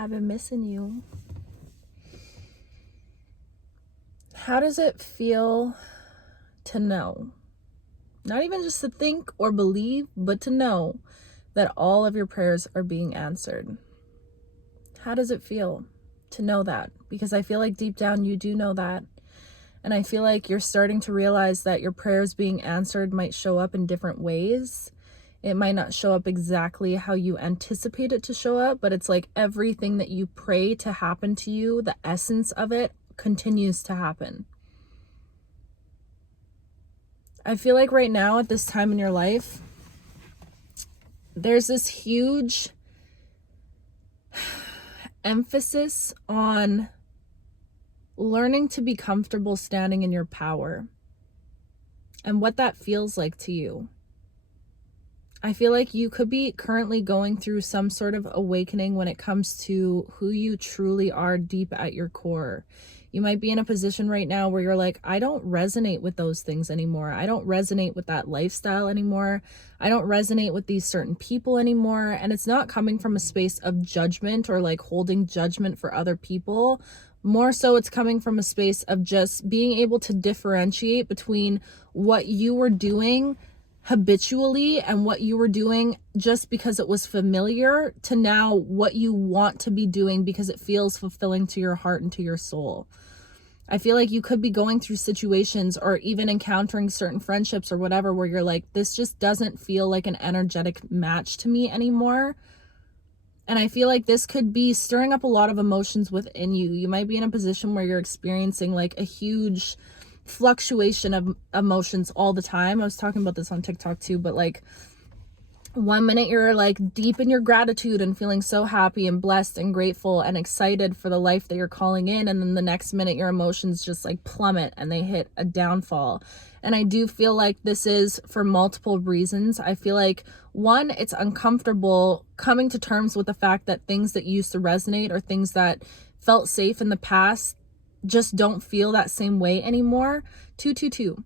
I've been missing you. How does it feel to know? Not even just to think or believe, but to know that all of your prayers are being answered. How does it feel to know that? Because I feel like deep down you do know that. And I feel like you're starting to realize that your prayers being answered might show up in different ways. It might not show up exactly how you anticipate it to show up, but it's like everything that you pray to happen to you, the essence of it continues to happen. I feel like right now at this time in your life, there's this huge emphasis on learning to be comfortable standing in your power and what that feels like to you. I feel like you could be currently going through some sort of awakening when it comes to who you truly are deep at your core. You might be in a position right now where you're like, I don't resonate with those things anymore. I don't resonate with that lifestyle anymore. I don't resonate with these certain people anymore. And it's not coming from a space of judgment or like holding judgment for other people. More so, it's coming from a space of just being able to differentiate between what you were doing habitually and what you were doing just because it was familiar to now what you want to be doing because it feels fulfilling to your heart and to your soul. I feel like you could be going through situations or even encountering certain friendships or whatever where you're like, this just doesn't feel like an energetic match to me anymore. And I feel like this could be stirring up a lot of emotions within you. You might be in a position where you're experiencing like a huge fluctuation of emotions all the time. I was talking about this on TikTok too, but like 1 minute you're like deep in your gratitude and feeling so happy and blessed and grateful and excited for the life that you're calling in, and then the next minute your emotions just like plummet and they hit a downfall. And I do feel like this is for multiple reasons. I feel like one, it's uncomfortable coming to terms with the fact that things that used to resonate or things that felt safe in the past just don't feel that same way anymore. Two.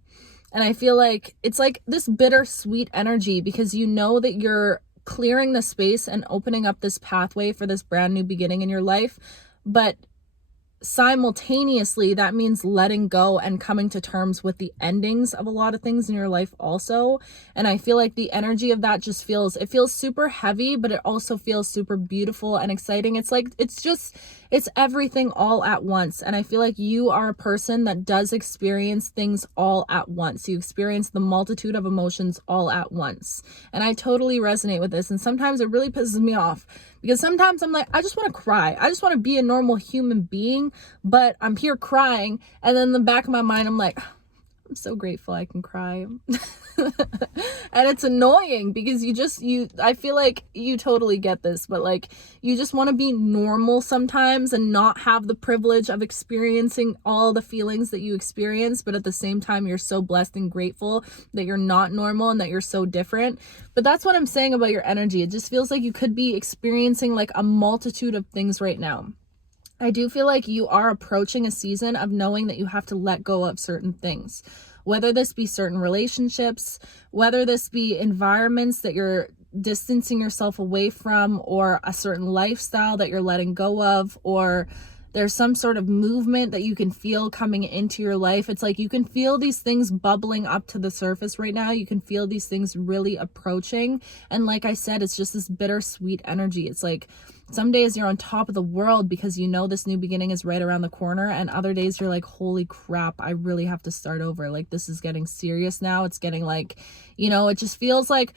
And I feel like it's like this bittersweet energy because you know that you're clearing the space and opening up this pathway for this brand new beginning in your life. But simultaneously, that means letting go and coming to terms with the endings of a lot of things in your life also. And I feel like the energy of that just feels super heavy, but it also feels super beautiful and exciting. It's like, it's everything all at once. And I feel like you are a person that does experience things all at once. You experience the multitude of emotions all at once. And I totally resonate with this. And sometimes it really pisses me off because sometimes I'm like, I just want to cry. I just want to be a normal human being, but I'm here crying. And then in the back of my mind, I'm like, I'm so grateful I can cry. And it's annoying because I feel like you totally get this, but like you just want to be normal sometimes and not have the privilege of experiencing all the feelings that you experience. But at the same time, you're so blessed and grateful that you're not normal and that you're so different. But that's what I'm saying about your energy. It just feels like you could be experiencing like a multitude of things right now. I do feel like you are approaching a season of knowing that you have to let go of certain things, whether this be certain relationships, whether this be environments that you're distancing yourself away from, or a certain lifestyle that you're letting go of, or there's some sort of movement that you can feel coming into your life. It's like you can feel these things bubbling up to the surface right now. You can feel these things really approaching. And like I said, it's just this bittersweet energy. It's like some days you're on top of the world because you know this new beginning is right around the corner. And other days you're like, holy crap, I really have to start over. Like this is getting serious now. It's getting like, it just feels like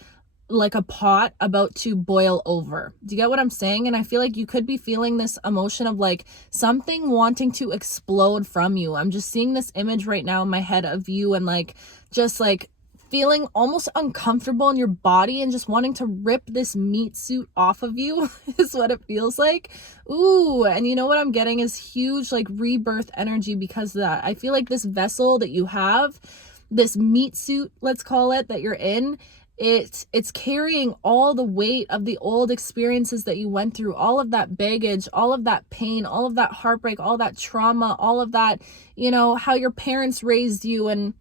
a pot about to boil over. Do you get what I'm saying? And I feel like you could be feeling this emotion of like something wanting to explode from you. I'm just seeing this image right now in my head of you and like just like feeling almost uncomfortable in your body and just wanting to rip this meat suit off of you is what it feels like. Ooh, and you know what I'm getting is huge like rebirth energy because of that. I feel like this vessel that you have, this meat suit, let's call it, that you're in, it's carrying all the weight of the old experiences that you went through, all of that baggage, all of that pain, all of that heartbreak, all that trauma, all of that, how your parents raised you and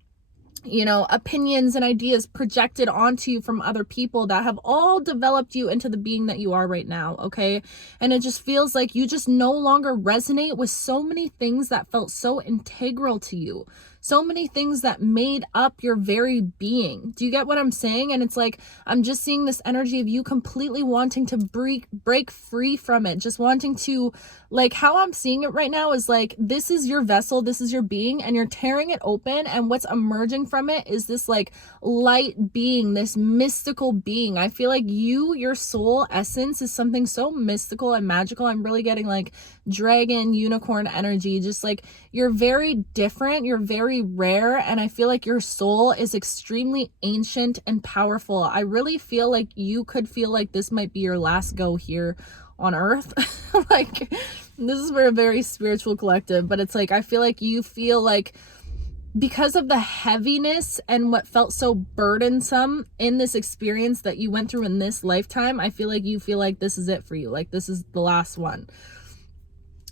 opinions and ideas projected onto you from other people that have all developed you into the being that you are right now, okay? And it just feels like you just no longer resonate with so many things that felt so integral to you. So many things that made up your very being. Do you get what I'm saying? And it's like, I'm just seeing this energy of you completely wanting to break free from it. Just wanting to, like, how I'm seeing it right now is like, this is your vessel, this is your being, and you're tearing it open. And what's emerging from it is this like light being, this mystical being. I feel like your soul essence is something so mystical and magical. I'm really getting like dragon, unicorn energy. Just like, you're very different, you're very rare, and I feel like your soul is extremely ancient and powerful. I really feel like you could feel like this might be your last go here on earth. Like, this is for a very spiritual collective, but it's like, I feel like you feel like, because of the heaviness and what felt so burdensome in this experience that you went through in this lifetime, I feel like you feel like this is it for you. Like, this is the last one.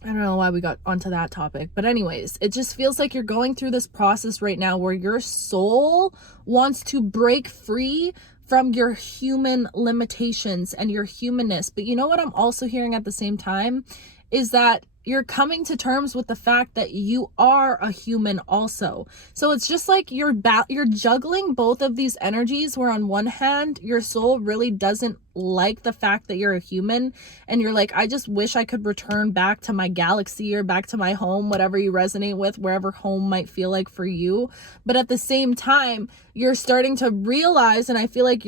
I don't know why we got onto that topic, but anyways, it just feels like you're going through this process right now where your soul wants to break free from your human limitations and your humanness. But you know what I'm also hearing at the same time is that you're coming to terms with the fact that you are a human also. So it's just like you're juggling both of these energies, where on one hand, your soul really doesn't like the fact that you're a human, and you're like, I just wish I could return back to my galaxy or back to my home, whatever you resonate with, wherever home might feel like for you. But at the same time, you're starting to realize, and I feel like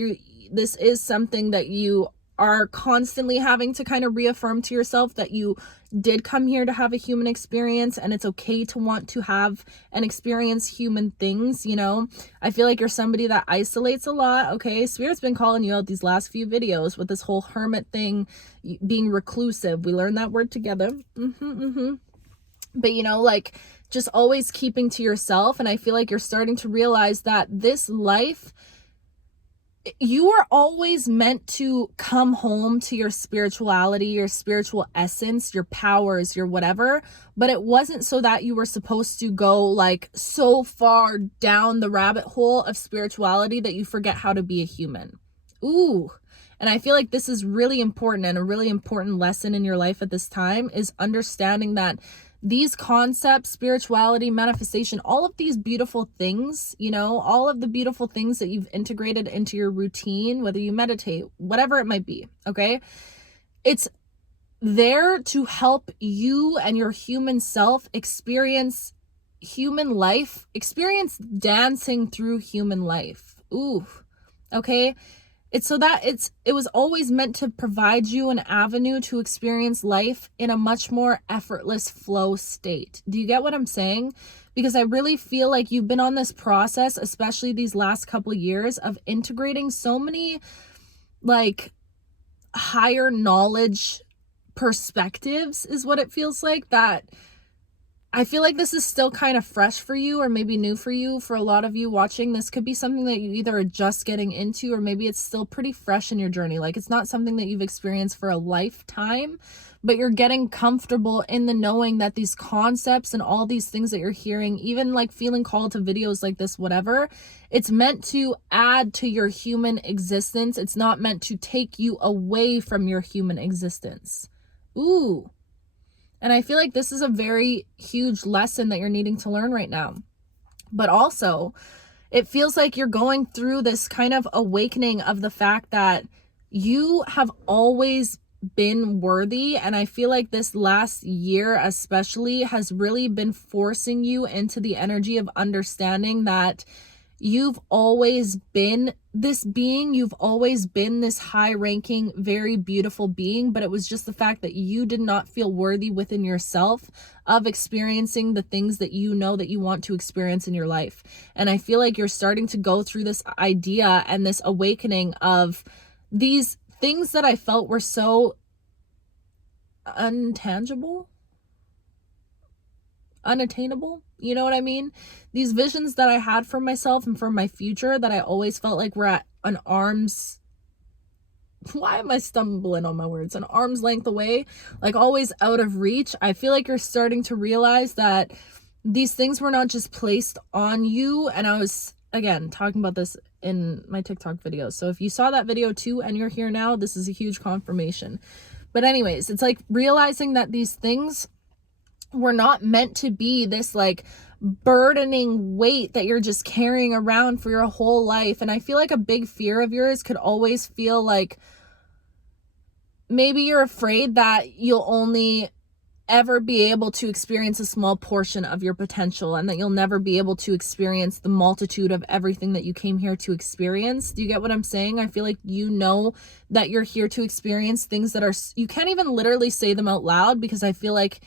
this is something that you are constantly having to kind of reaffirm to yourself, that you did come here to have a human experience, and it's okay to want to have and experience human things. I feel like you're somebody that isolates a lot, okay? Spirit's been calling you out these last few videos with this whole hermit thing, being reclusive. We learned that word together. But like, just always keeping to yourself. And I feel like you're starting to realize that this life, you are always meant to come home to your spirituality, your spiritual essence, your powers, your whatever, but it wasn't so that you were supposed to go like so far down the rabbit hole of spirituality that you forget how to be a human. Ooh. And I feel like this is really important, and a really important lesson in your life at this time is understanding that these concepts, spirituality, manifestation, all of these beautiful things, all of the beautiful things that you've integrated into your routine, whether you meditate, whatever it might be, okay? It's there to help you and your human self experience human life, experience dancing through human life. Ooh, okay? It's so that it was always meant to provide you an avenue to experience life in a much more effortless flow state. Do you get what I'm saying? Because I really feel like you've been on this process, especially these last couple of years, of integrating so many like higher knowledge perspectives, is what it feels like, that I feel like this is still kind of fresh for you, or maybe new for you. For a lot of you watching, this could be something that you either are just getting into, or maybe it's still pretty fresh in your journey. Like, it's not something that you've experienced for a lifetime, but you're getting comfortable in the knowing that these concepts and all these things that you're hearing, even like feeling called to videos like this, whatever, it's meant to add to your human existence. It's not meant to take you away from your human existence. Ooh. And I feel like this is a very huge lesson that you're needing to learn right now. But also, it feels like you're going through this kind of awakening of the fact that you have always been worthy. And I feel like this last year especially has really been forcing you into the energy of understanding that you've always been this being, you've always been this high-ranking, very beautiful being, but it was just the fact that you did not feel worthy within yourself of experiencing the things that you know that you want to experience in your life. And I feel like you're starting to go through this idea and this awakening of these things that I felt were so unattainable, you know what I mean? These visions that I had for myself and for my future that I always felt like were at an arm's, why am I stumbling on my words? An arm's length away, like always out of reach. I feel like you're starting to realize that these things were not just placed on you, and again, talking about this in my TikTok videos. So if you saw that video too and you're here now, this is a huge confirmation. But anyways, it's like realizing that these things were not meant to be this like burdening weight that you're just carrying around for your whole life. And I feel like a big fear of yours could always feel like maybe you're afraid that you'll only ever be able to experience a small portion of your potential, and that you'll never be able to experience the multitude of everything that you came here to experience. Do you get what I'm saying? I feel like you know that you're here to experience things that are, you can't even literally say them out loud, because I feel like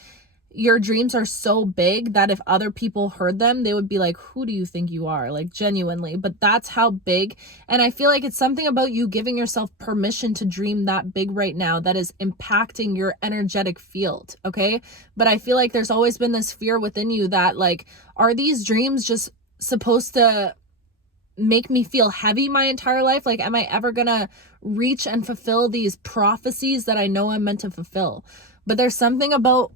your dreams are so big that if other people heard them, they would be like, who do you think you are? Like, genuinely. But that's how big. And I feel like it's something about you giving yourself permission to dream that big right now that is impacting your energetic field. Okay. But I feel like there's always been this fear within you that, like, are these dreams just supposed to make me feel heavy my entire life? Like, am I ever gonna reach and fulfill these prophecies that I know I'm meant to fulfill? But there's something about,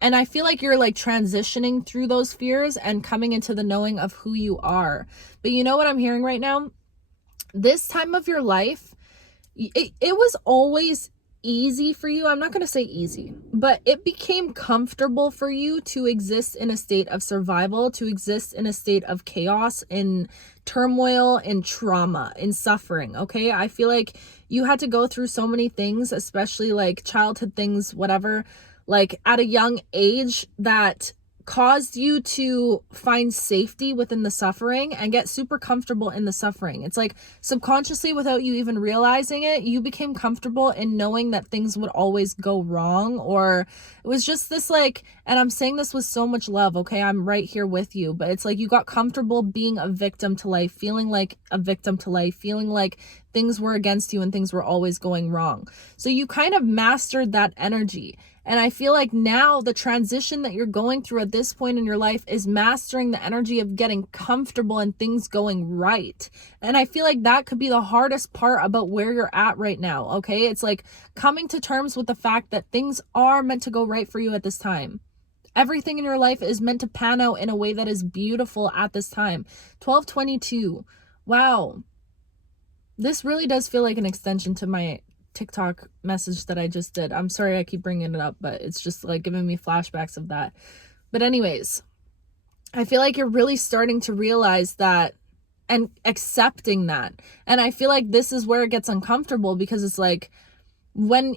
and I feel like you're like transitioning through those fears and coming into the knowing of who you are. But you know what I'm hearing right now? This time of your life, it was always easy for you. I'm not going to say easy, but it became comfortable for you to exist in a state of survival, to exist in a state of chaos, in turmoil, in trauma, in suffering. Okay. I feel like you had to go through so many things, especially like childhood things, whatever, like at a young age, that caused you to find safety within the suffering and get super comfortable in the suffering. It's like subconsciously, without you even realizing it, you became comfortable in knowing that things would always go wrong, or it was just this like, and I'm saying this with so much love, okay? I'm right here with you, but it's like you got comfortable being a victim to life, feeling like a victim to life, feeling like things were against you and things were always going wrong. So you kind of mastered that energy. And I feel like now the transition that you're going through at this point in your life is mastering the energy of getting comfortable and things going right. And I feel like that could be the hardest part about where you're at right now, okay? It's like coming to terms with the fact that things are meant to go right for you at this time. Everything in your life is meant to pan out in a way that is beautiful at this time. 1222. Wow. This really does feel like an extension to my TikTok message that I just did. I'm sorry I keep bringing it up, but it's just like giving me flashbacks of that. But anyways, I feel like you're really starting to realize that and accepting that. And I feel like this is where it gets uncomfortable, because it's like when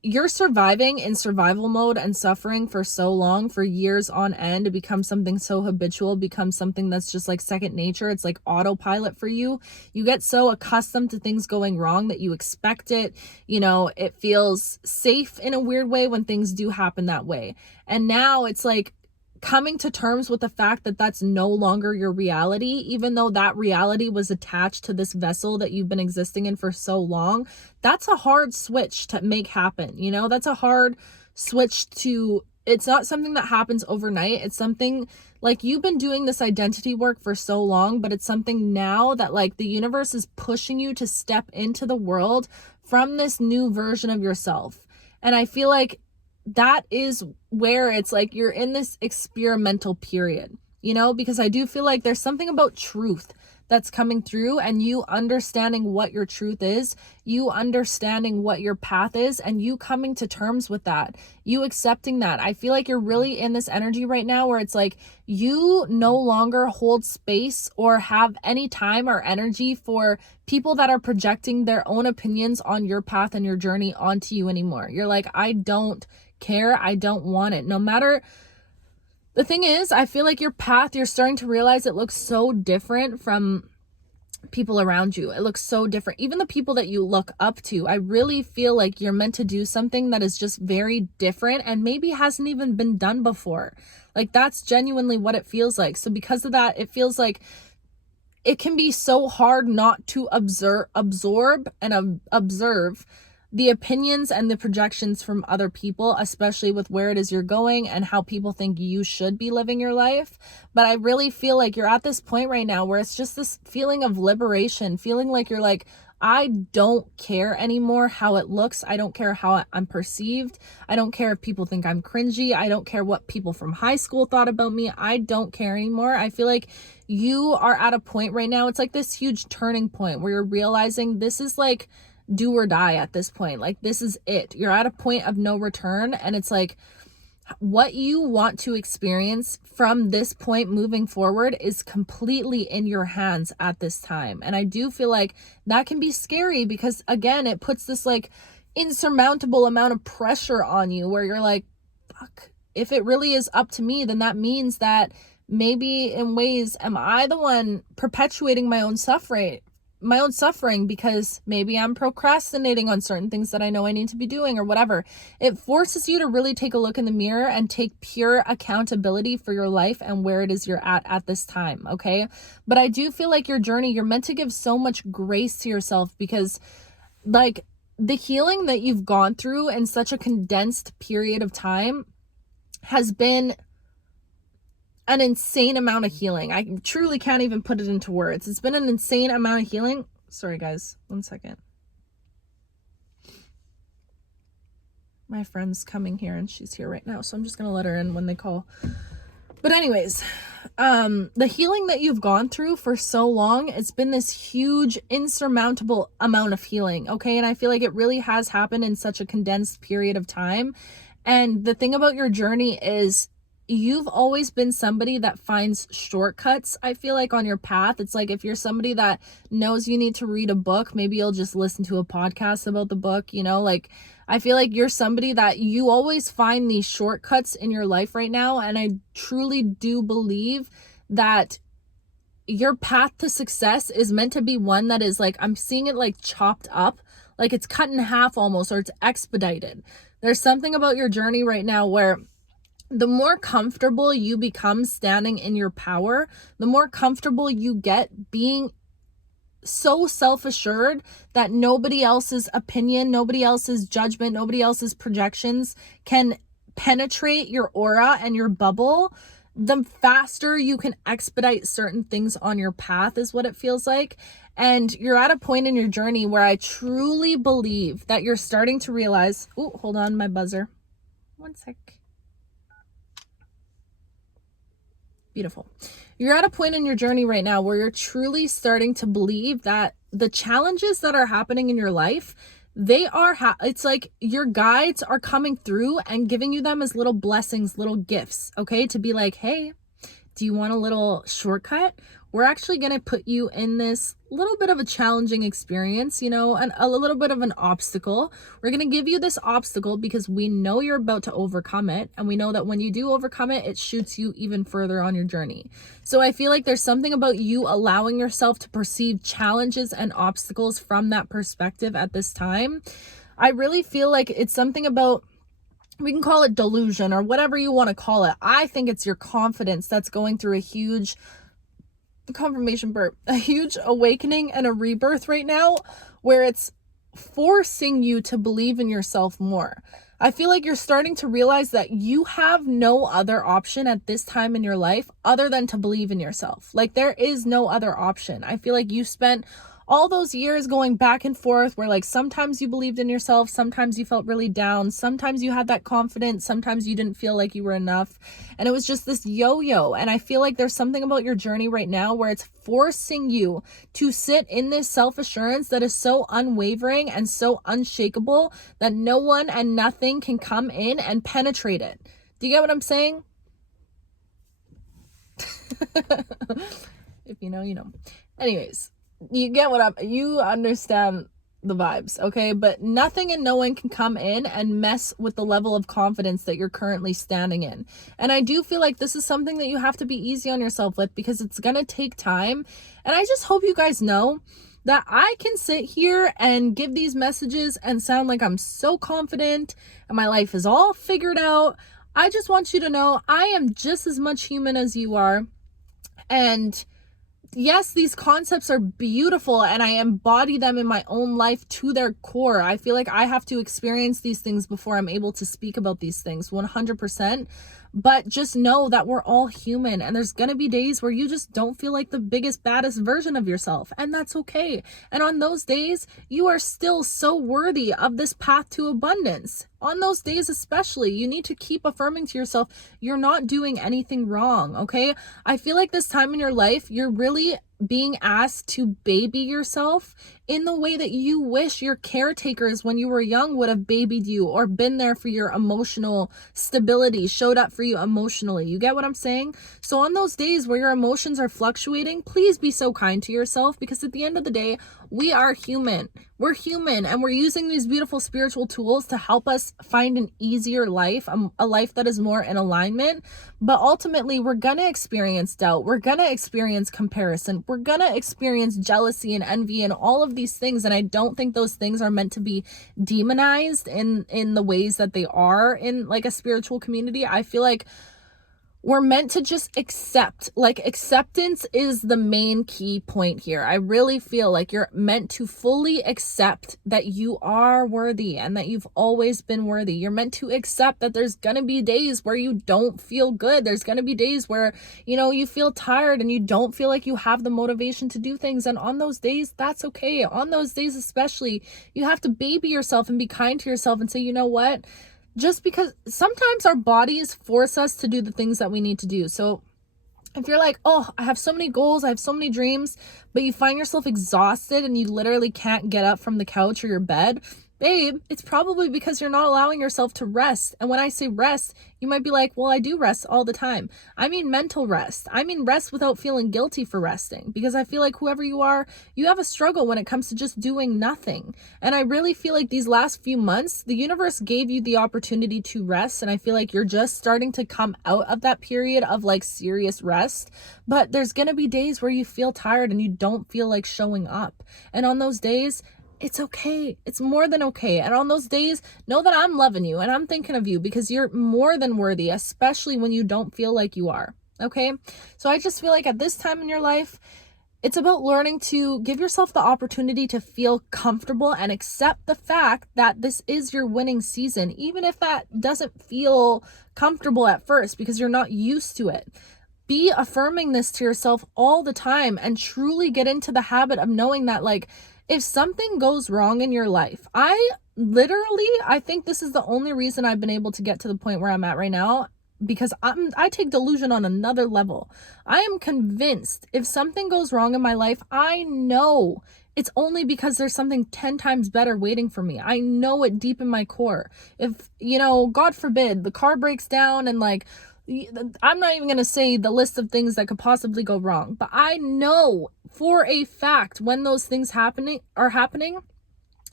you're surviving in survival mode and suffering for so long, for years on end, it becomes something so habitual, becomes something that's just like second nature. It's like autopilot for you. You get so accustomed to things going wrong that you expect it. You know, it feels safe in a weird way when things do happen that way. And now it's like coming to terms with the fact that that's no longer your reality, even though that reality was attached to this vessel that you've been existing in for so long. That's a hard switch to make happen. You know, that's a hard switch to, it's not something that happens overnight. It's something like you've been doing this identity work for so long, but it's something now that like the universe is pushing you to step into the world from this new version of yourself. And I feel like that is where it's like you're in this experimental period, you know, because I do feel like there's something about truth that's coming through, and you understanding what your truth is, you understanding what your path is, and you coming to terms with that, you accepting that. I feel like you're really in this energy right now where it's like you no longer hold space or have any time or energy for people that are projecting their own opinions on your path and your journey onto you anymore. You're like, I don't care. I don't want it. No matter. The thing is, I feel like your path, you're starting to realize it looks so different from people around you. It looks so different. Even the people that you look up to, I really feel like you're meant to do something that is just very different and maybe hasn't even been done before. Like, that's genuinely what it feels like. So because of that, it feels like it can be so hard not to absorb and observe the opinions and the projections from other people, especially with where it is you're going and how people think you should be living your life. But I really feel like you're at this point right now where it's just this feeling of liberation, feeling like you're like, I don't care anymore how it looks. I don't care how I'm perceived. I don't care if people think I'm cringy. I don't care what people from high school thought about me. I don't care anymore. I feel like you are at a point right now. It's like this huge turning point where you're realizing this is like do or die at this point. Like, this is it. You're at a point of no return. And it's like, what you want to experience from this point moving forward is completely in your hands at this time. And I do feel like that can be scary because, again, it puts this like insurmountable amount of pressure on you where you're like, fuck, if it really is up to me, then that means that maybe in ways am I the one perpetuating my own suffering because maybe I'm procrastinating on certain things that I know I need to be doing or whatever. It forces you to really take a look in the mirror and take pure accountability for your life and where it is you're at this time, okay? But I do feel like your journey, you're meant to give so much grace to yourself because like the healing that you've gone through in such a condensed period of time has been an insane amount of healing. I truly can't even put it into words. It's been an insane amount of healing. Sorry, guys. 1 second. My friend's coming here and she's here right now, so I'm just going to let her in when they call. But anyways, the healing that you've gone through for so long, it's been this huge, insurmountable amount of healing, okay? And I feel like it really has happened in such a condensed period of time. And the thing about your journey is you've always been somebody that finds shortcuts, I feel like, on your path. It's like if you're somebody that knows you need to read a book, maybe you'll just listen to a podcast about the book, you know? Like, I feel like you're somebody that you always find these shortcuts in your life right now. And I truly do believe that your path to success is meant to be one that is like, I'm seeing it like chopped up, like it's cut in half almost, or it's expedited. There's something about your journey right now where the more comfortable you become standing in your power, the more comfortable you get being so self-assured that nobody else's opinion, nobody else's judgment, nobody else's projections can penetrate your aura and your bubble, the faster you can expedite certain things on your path is what it feels like. And you're at a point in your journey where I truly believe that you're starting to realize, oh, hold on, my buzzer. 1 sec. Beautiful. You're at a point in your journey right now where you're truly starting to believe that the challenges that are happening in your life, it's like your guides are coming through and giving you them as little blessings, little gifts, okay? To be like, hey, do you want a little shortcut? We're actually going to put you in this little bit of a challenging experience, you know, and a little bit of an obstacle. We're going to give you this obstacle because we know you're about to overcome it. And we know that when you do overcome it, it shoots you even further on your journey. So I feel like there's something about you allowing yourself to perceive challenges and obstacles from that perspective at this time. I really feel like it's something about, we can call it delusion or whatever you want to call it. I think it's your confidence that's going through a huge a huge awakening and a rebirth right now where it's forcing you to believe in yourself more. I feel like you're starting to realize that you have no other option at this time in your life other than to believe in yourself. Like, there is no other option. I feel like you spent all those years going back and forth where like sometimes you believed in yourself, sometimes you felt really down, sometimes you had that confidence, sometimes you didn't feel like you were enough. And it was just this yo-yo. And I feel like there's something about your journey right now where it's forcing you to sit in this self-assurance that is so unwavering and so unshakable that no one and nothing can come in and penetrate it. Do you get what I'm saying? If you know, you know. Anyways, you understand the vibes, okay? But nothing and no one can come in and mess with the level of confidence that you're currently standing in. And I do feel like this is something that you have to be easy on yourself with because it's gonna take time. And I just hope you guys know that I can sit here and give these messages and sound like I'm so confident and my life is all figured out. I just want you to know I am just as much human as you are. And yes, these concepts are beautiful and I embody them in my own life to their core. I feel like I have to experience these things before I'm able to speak about these things 100%. But just know that we're all human, and there's gonna be days where you just don't feel like the biggest, baddest version of yourself, and that's okay. And on those days, you are still so worthy of this path to abundance. On those days especially, you need to keep affirming to yourself, you're not doing anything wrong, okay? I feel like this time in your life, you're really being asked to baby yourself in the way that you wish your caretakers when you were young would have babied you or been there for your emotional stability, showed up for you emotionally. You get what I'm saying? So on those days where your emotions are fluctuating, please be so kind to yourself, because at the end of the day, we are human. We're human, and we're using these beautiful spiritual tools to help us find an easier life, a life that is more in alignment. But ultimately, we're going to experience doubt. We're going to experience comparison. We're going to experience jealousy and envy and all of these things. And I don't think those things are meant to be demonized in the ways that they are in like a spiritual community. I feel like we're meant to just accept. Like, acceptance is the main key point here. I really feel like you're meant to fully accept that you are worthy and that you've always been worthy. You're meant to accept that there's gonna be days where you don't feel good. There's gonna be days where, you feel tired and you don't feel like you have the motivation to do things. And on those days, that's okay. On those days especially, you have to baby yourself and be kind to yourself and say, you know what? Just because sometimes our bodies force us to do the things that we need to do. So if you're like, oh, I have so many goals, I have so many dreams, but you find yourself exhausted and you literally can't get up from the couch or your bed, babe, it's probably because you're not allowing yourself to rest. And when I say rest, you might be like, well, I do rest all the time. I mean mental rest. I mean rest without feeling guilty for resting, because I feel like whoever you are, you have a struggle when it comes to just doing nothing. And I really feel like these last few months, the universe gave you the opportunity to rest. And I feel like you're just starting to come out of that period of like serious rest. But there's going to be days where you feel tired and you don't feel like showing up. And on those days, it's okay. It's more than okay. And on those days, know that I'm loving you and I'm thinking of you, because you're more than worthy, especially when you don't feel like you are. Okay. So I just feel like at this time in your life, it's about learning to give yourself the opportunity to feel comfortable and accept the fact that this is your winning season, even if that doesn't feel comfortable at first because you're not used to it. Be affirming this to yourself all the time and truly get into the habit of knowing that, like, if something goes wrong in your life, I think this is the only reason I've been able to get to the point where I'm at right now, because I take delusion on another level. I am convinced if something goes wrong in my life, I know it's only because there's something 10 times better waiting for me. I know it deep in my core. If, God forbid, the car breaks down and like, I'm not even going to say the list of things that could possibly go wrong, but I know for a fact when those things are happening,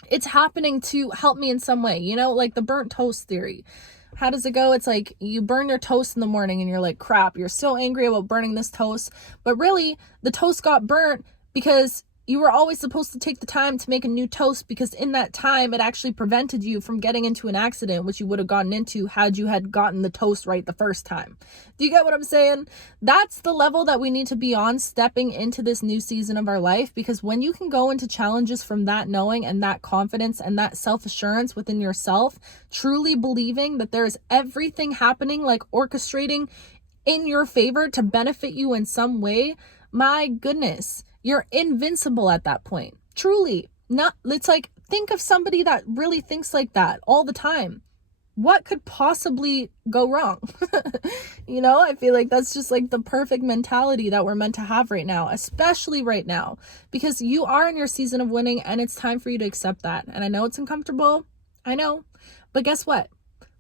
it's happening to help me in some way, like the burnt toast theory. How does it go? It's like you burn your toast in the morning and you're like, crap, you're so angry about burning this toast. But really, the toast got burnt because you were always supposed to take the time to make a new toast, because in that time, it actually prevented you from getting into an accident, which you would have gotten into had you had gotten the toast right the first time. Do you get what I'm saying? That's the level that we need to be on stepping into this new season of our life, because when you can go into challenges from that knowing and that confidence and that self-assurance within yourself, truly believing that there's everything happening, like orchestrating in your favor to benefit you in some way, my goodness, you're invincible at that point. Truly. It's like, think of somebody that really thinks like that all the time. What could possibly go wrong? I feel like that's just like the perfect mentality that we're meant to have right now, especially right now, because you are in your season of winning and it's time for you to accept that. And I know it's uncomfortable. I know. But guess what?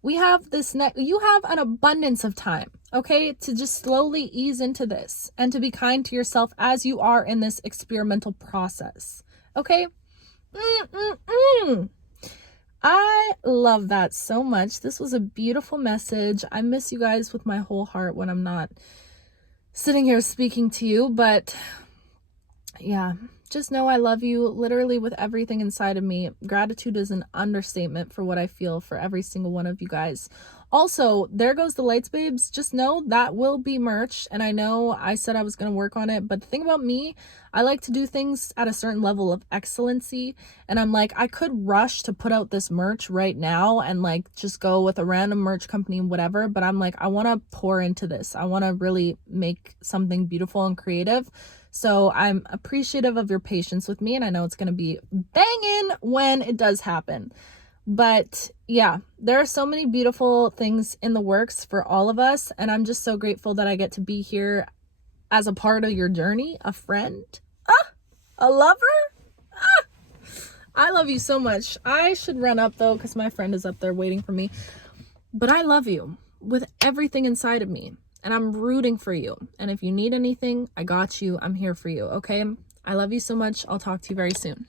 You have an abundance of time, okay, to just slowly ease into this and to be kind to yourself as you are in this experimental process, okay? I love that so much. This was a beautiful message. I miss you guys with my whole heart when I'm not sitting here speaking to you, but yeah, just know I love you literally with everything inside of me. Gratitude is an understatement for what I feel for every single one of you guys. Also, there goes the lights, babes. Just know that will be merch. And I know I said I was going to work on it, but the thing about me, I like to do things at a certain level of excellency. And I'm like, I could rush to put out this merch right now and like just go with a random merch company, whatever. But I'm like, I want to pour into this. I want to really make something beautiful and creative. So I'm appreciative of your patience with me. And I know it's going to be banging when it does happen. But yeah, there are so many beautiful things in the works for all of us. And I'm just so grateful that I get to be here as a part of your journey, a friend, a lover. I love you so much. I should run up though, because my friend is up there waiting for me. But I love you with everything inside of me. And I'm rooting for you. And if you need anything, I got you. I'm here for you. Okay? I love you so much. I'll talk to you very soon.